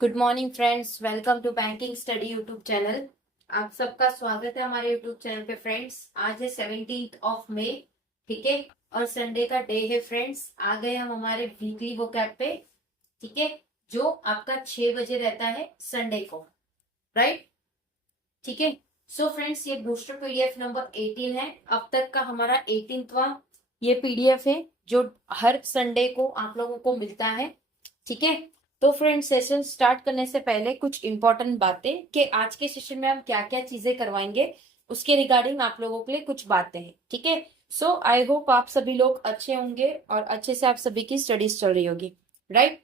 Good morning friends, welcome to banking study YouTube channel. आप सबका स्वागत है हमारे यूट्यूब चैनल पे फ्रेंड्स। आज है 17 ऑफ मई, ठीक है, और संडे का डे है फ्रेंड्स। आ गए हम हमारे वीकली वोकैब पे, ठीक है, जो आपका 6 बजे रहता है संडे को, राइट, ठीक है। सो फ्रेंड्स, ये बूस्टर पीडीएफ नंबर 18 है। अब तक का हमारा 18वां ये पीडीएफ है जो हर संडे को आप लोगों को मिलता है, ठीक है। तो फ्रेंड्स, सेशन स्टार्ट करने से पहले कुछ इंपॉर्टेंट बातें कि आज के सेशन में हम क्या क्या चीजें करवाएंगे, उसके रिगार्डिंग आप लोगों के लिए कुछ बातें हैं, ठीक है। सो आई होप आप सभी लोग अच्छे होंगे और अच्छे से आप सभी की स्टडीज चल रही होगी, राइट।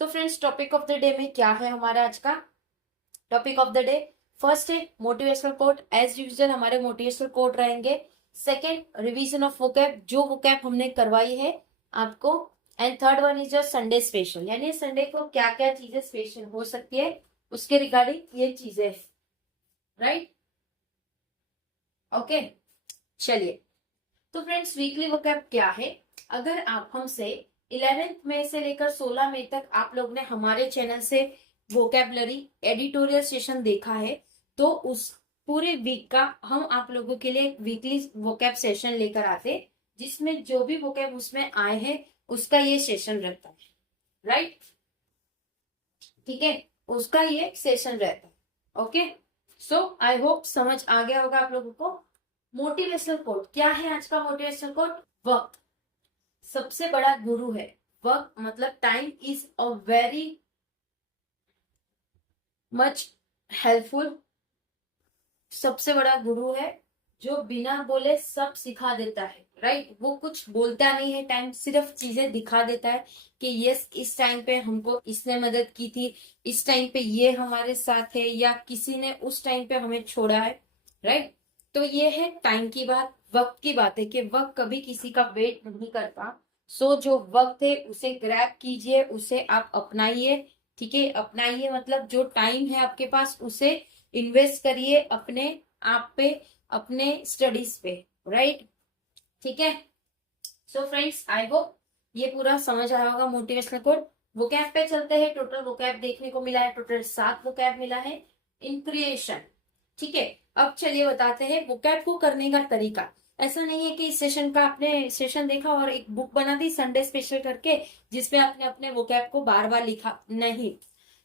तो friends, topic of the day में क्या है हमारा आज का topic of the day? First है मोटिवेशनल कोट। एज यूजुअल हमारे मोटिवेशनल कोट रहेंगे। सेकंड, रिवीजन ऑफ वोकैब, जो वोकैब हमने करवाई है आपको। And third one is your Sunday special, यानी संडे को क्या क्या चीजें स्पेशल हो सकती है उसके रिगार्डिंग ये चीजें, राइट, ओके। चलिए, तो फ्रेंड्स, वीकली वोकैब क्या है? अगर आप हमसे 11th मई से लेकर 16 मई तक आप लोग ने हमारे चैनल से वोकैबलरी एडिटोरियल सेशन देखा है, तो उस पूरे वीक का हम आप लोगों के लिए वीकली वोकैब सेशन लेकर आते, जिसमें जो भी वोकैब उसमें आए हैं उसका ये सेशन रहता है, राइट, ठीक है, उसका ये सेशन रहता है, ओके। सो आई होप समझ आ गया होगा आप लोगों को। मोटिवेशनल कोट क्या है आज का मोटिवेशनल कोट? वक्त सबसे बड़ा गुरु है। वक्त मतलब time is a very much helpful, सबसे बड़ा गुरु है जो बिना बोले सब सिखा देता है, राइट। वो कुछ बोलता नहीं है, टाइम सिर्फ चीजें दिखा देता है कि यस, इस टाइम पे हमको इसने मदद की थी, इस टाइम पे ये हमारे साथ है, या किसी ने उस टाइम पे हमें छोड़ा है, राइट। तो ये है टाइम की बात, वक्त की बात है कि वक्त कभी किसी का वेट नहीं करता। सो जो वक्त है उसे ग्रैब कीजिए, उसे आप अपनाइए, ठीक है। अपनाइए मतलब जो टाइम है आपके पास उसे इन्वेस्ट करिए अपने आप पे, अपने स्टडीज पे, राइट, ठीक है। सो फ्रेंड्स, आई होप ये पूरा समझ आया होगा मोटिवेशनल कोड। वोकैब पे चलते हैं। टोटल वोकैब देखने को मिला है, टोटल 7 वोकैब मिला है इन क्रिएशन, ठीक है। अब चलिए बताते हैं वोकैब को करने का तरीका। ऐसा नहीं है कि इस सेशन का आपने सेशन देखा और एक बुक बना दी संडे स्पेशल करके, जिसमें आपने अपने वोकैब को बार बार लिखा, नहीं।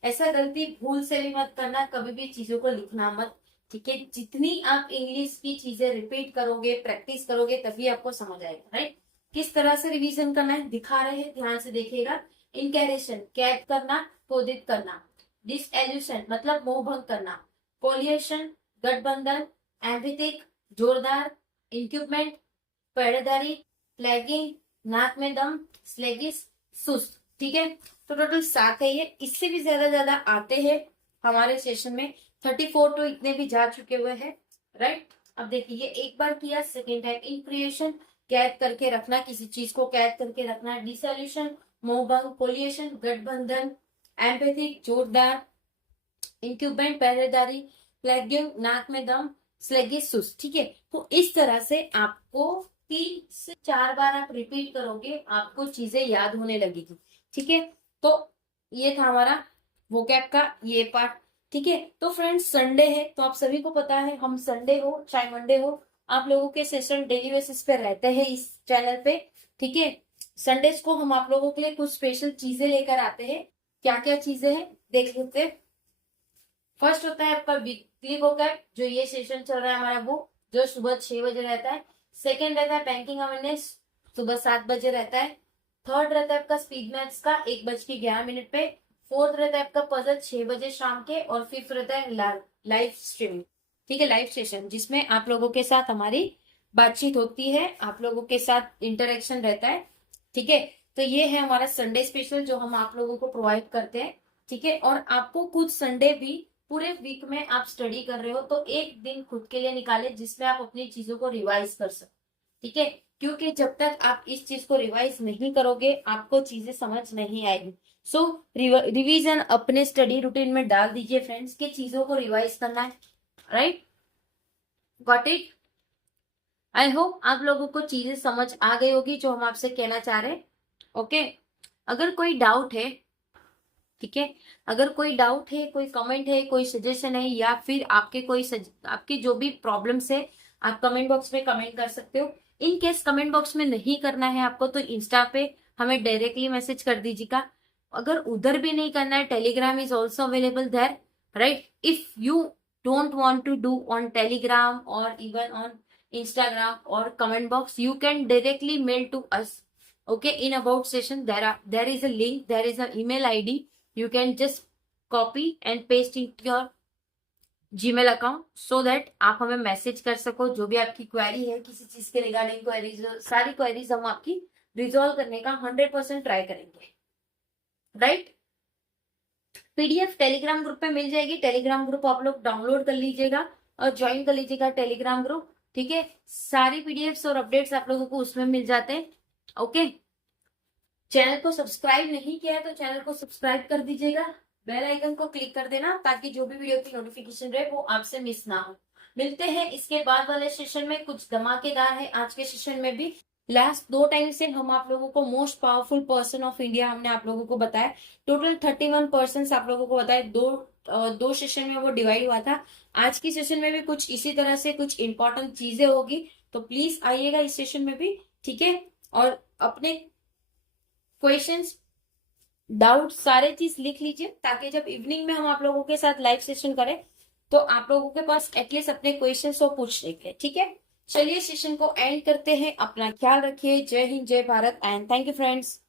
ऐसा गलती भूल से भी मत करना, कभी भी चीजों को लिखना मत, ठीक है। जितनी आप इंग्लिश की चीजें रिपीट करोगे, प्रैक्टिस करोगे, तभी आपको समझ आएगा, राइट। किस तरह से रिवीजन करना है दिखा रहे हैं, ध्यान से देखिएगा। इनकैरेशन कैद करना, कोदित करना। डिसएल्यूशन मतलब मोह भंग करना। कोलिएशन गठबंधन। एम्फेथिक जोरदार। इंक्यूबमेंट पहरेदारी। फ्लैगिंग नाक में दम। स्लेगिस सुस्त, ठीक है। तो टोटल 7 है ये, इससे भी ज्यादा आते हैं हमारे सेशन में। 34 तो इतने भी जा चुके हुए हैं, राइट। अब देखिए, ये एक बार किया, सेकेंड टाइम इन क्रिएशन कैद करके रखना, किसी चीज को कैद करके रखना। डिसोल्यूशन मोहभंग। पोलिएशन गठबंधन। एम्पैथिक जोरदार। इंक्यूबेंट पहरेदारी। प्लेग्यूम नाक में दम। स्लेगिस सुस्त, ठीक है। तो इस तरह से आपको 3 से 4 बार आप रिपीट करोगे, आपको चीजें याद होने लगेगी, ठीक है। तो ये था हमारा वोकैब का ये पार्ट, ठीक है। तो फ्रेंड्स, संडे है तो आप सभी को पता है, हम संडे हो चाहे मंडे हो, आप लोगों के सेशन डेली बेसिस पे रहते हैं इस चैनल पे, ठीक है। संडेज को हम आप लोगों के लिए कुछ स्पेशल चीजें लेकर आते हैं। क्या क्या चीजें हैं देख लेते हैं। फर्स्ट होता है आपका वीकली वोकैब, जो ये सेशन चल रहा है हमारा, वो जो सुबह 6 बजे रहता है। सेकेंड रहता है बैंकिंग अवेयरनेस, सुबह 7 बजे रहता है। थर्ड रहता है आपका स्पीड मैथ्स का 1:11 पे। फोर्थ रहता है आपका पजल 6 बजे शाम के। और फिफ्थ रहता है लाइव स्ट्रीमिंग, ठीक है, लाइव सेशन, जिसमें आप लोगों के साथ हमारी बातचीत होती है, आप लोगों के साथ इंटरेक्शन रहता है, ठीक है। तो ये है हमारा संडे स्पेशल जो हम आप लोगों को प्रोवाइड करते हैं, ठीक है। और आपको कुछ संडे भी, पूरे वीक में आप स्टडी कर रहे हो तो एक दिन खुद के लिए निकाले जिसमें आप अपनी चीजों को रिवाइज कर सको, ठीक है। क्योंकि जब तक आप इस चीज को रिवाइज नहीं करोगे आपको चीजें समझ नहीं आएगी। सो रिवीजन अपने स्टडी रूटीन में डाल दीजिए फ्रेंड्स, कि चीजों को रिवाइज करना है, right, got it. I hope आप लोगों को चीजें समझ आ गई होगी जो हम आपसे कहना चाह रहे हैं, ओके। अगर कोई डाउट है, ठीक है। अगर कोई डाउट है, कोई कमेंट है, कोई सजेशन है, या फिर आपके आपकी जो भी प्रॉब्लम्स है, आप कमेंट बॉक्स में कमेंट कर सकते हो। इन केस कमेंट बॉक्स में नहीं करना है आपको तो इंस्टा पे हमें डायरेक्टली मैसेज कर दीजिएगा। अगर उधर भी नहीं करना है, Telegram is also available there, right. If you don't want to do on Telegram और इवन ऑन इंस्टाग्राम और comment box, you can directly mail to us. Okay, in about session there is a link, there is an email ID. You can just copy and paste it your Gmail account so that आप हमें message कर सको। जो भी आपकी query है किसी चीज के रिगार्डिंग क्वेरीज, सारी क्वेरीज हम आपकी रिजॉल्व करने का 100% ट्राई करेंगे, राइट। पीडीएफ टेलीग्राम ग्रुप पे मिल जाएगी। टेलीग्राम ग्रुप आप लोग डाउनलोड कर लीजिएगा और ज्वाइन कर लीजिएगा टेलीग्राम ग्रुप, ठीक है। सारी पीडीएफ्स और अपडेट्स आप लोगों को उसमें मिल जाते हैं। ओके, चैनल को सब्सक्राइब नहीं किया है तो चैनल को सब्सक्राइब कर दीजिएगा, बेल आइकन को क्लिक कर देना ताकि जो भी वीडियो की नोटिफिकेशन रहे वो आपसे मिस ना हो। मिलते हैं इसके बाद वाले सेशन में, कुछ धमाकेदार है आज के सेशन में भी। लास्ट 2 टाइम से हम आप लोगों को most powerful person of India हमने आप लोगों को बताया। टोटल 31 पर्सन आप लोगों को बताया, दो सेशन में वो डिवाइड हुआ था। आज की सेशन में भी कुछ इसी तरह से कुछ इंपॉर्टेंट चीजें होगी, तो प्लीज आइएगा इस सेशन में भी, ठीक है। और अपने क्वेश्चंस, डाउट सारे चीज लिख लीजिए ताकि जब इवनिंग में हम आप लोगों के साथ लाइव सेशन करें तो आप लोगों के पास एटलीस्ट अपने क्वेश्चंस को पूछने के लिए, ठीक है। चलिए सेशन को एंड करते हैं। अपना ख्याल रखिए। जय हिंद, जय Bharat and thank you friends.